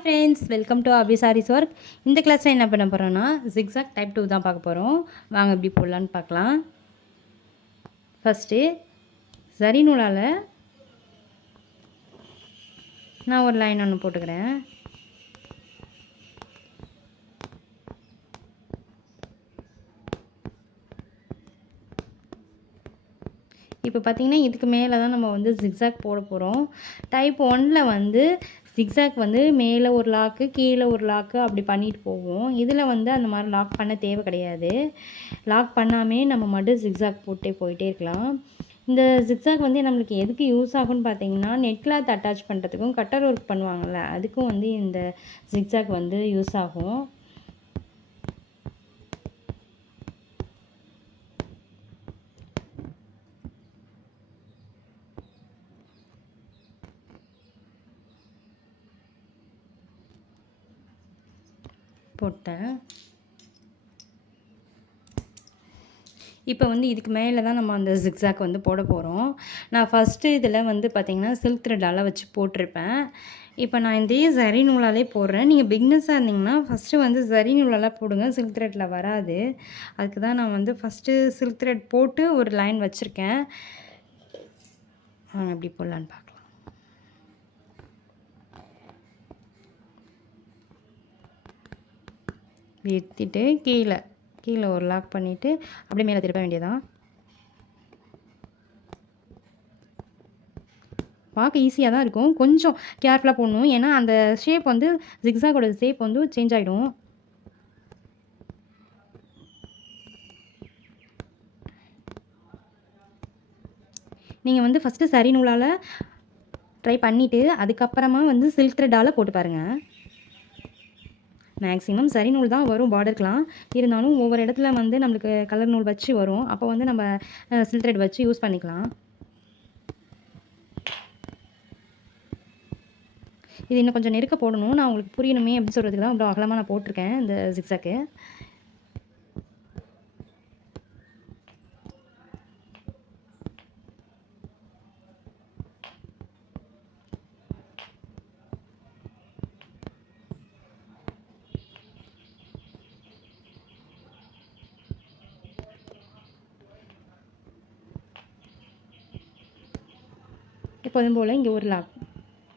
Hi friends, welcome to Abhi sarees work. இந்த கிளாஸில் என்ன பண்ண போகிறோன்னா ஜிக்ஸாக் டைப் 2 தான் பார்க்க போகிறோம். வாங்க எப்படி போடலான்னு பார்க்கலாம். ஃபஸ்ட்டு சரி நூலால் நான் ஒரு லைன் ஒன்று போட்டுக்கிறேன். இப்போ பார்த்திங்கன்னா இதுக்கு மேலே தான் நம்ம வந்து ஜிக்ஸாக் போட போகிறோம். டைப் 1ல் வந்து ஜிக்ஸாக் வந்து மேலே ஒரு லாக்கு கீழே ஒரு லாக்கு அப்படி பண்ணிட்டு போவோம். இதில் வந்து அந்த மாதிரி லாக் பண்ண தேவை கிடையாது. லாக் பண்ணாமே நம்ம மட்டும் ஜிக்ஸாக் போட்டே போயிட்டே இருக்கலாம். இந்த ஜிக்ஸாக் வந்து நம்மளுக்கு எதுக்கு யூஸ் ஆகும்னு பார்த்தீங்கன்னா, நெட் கிளாத் அட்டாச் பண்ணுறதுக்கும் கட்டர் ஒர்க் பண்ணுவாங்கள்ல, அதுக்கும் வந்து இந்த ஜிக்ஸாக் வந்து யூஸ் ஆகும். போட்டேன். இப்போ வந்து இதுக்கு மேலே தான் நம்ம அந்த ஜிக்ஸாக் வந்து போட போகிறோம். நான் ஃபஸ்ட்டு இதில் வந்து பார்த்திங்கன்னா சில்க் த்ரெட்டால் வச்சு போட்டிருப்பேன். இப்போ நான் இதே சரி நூலாலே போடுறேன். நீங்கள் பிக்னஸாக இருந்தீங்கன்னா ஃபஸ்ட்டு வந்து சரி நூலால் போடுங்க, சில்க் த்ரெட்டில் வராது. அதுக்கு தான் நான் வந்து ஃபஸ்ட்டு சில்க் த்ரெட் போட்டு ஒரு லைன் வச்சுருக்கேன். எப்படி போடலான்னு பார்க்கலாம். எடுத்துட்டு கீழே ஒரு லாக் பண்ணிவிட்டு அப்படியே மேலே திருப்ப வேண்டியதான். பார்க்க ஈஸியாக தான் இருக்கும், கொஞ்சம் கேர்ஃபுல்லாக போடணும். ஏன்னா அந்த ஷேப் வந்து ஜிக்ஸாகோட ஷேப் வந்து சேஞ்ச் ஆகிடும். நீங்கள் வந்து ஃபஸ்ட்டு சரி நூலால் ட்ரை பண்ணிவிட்டு அதுக்கப்புறமா வந்து சில்க் த்ரெட்டால் போட்டு பாருங்கள். மேக்ஸிமம் சரி நூல் தான் வரும் பார்டருக்குலாம். இருந்தாலும் ஒவ்வொரு இடத்துல வந்து நம்மளுக்கு கலர் நூல் வச்சு வரும். அப்போ வந்து நம்ம சில்க் த்ரெட் வச்சு யூஸ் பண்ணிக்கலாம். இது இன்னும் கொஞ்சம் நெருக்க போடணும். நான் உங்களுக்கு புரியணுமே அப்படின்னு சொல்கிறதுக்கு தான் இவ்வளோ அகலமாக நான் போட்டிருக்கேன் இந்த ஜிக்ஸாக்கு. எப்போதும் போல் இங்கே ஒரு லாக்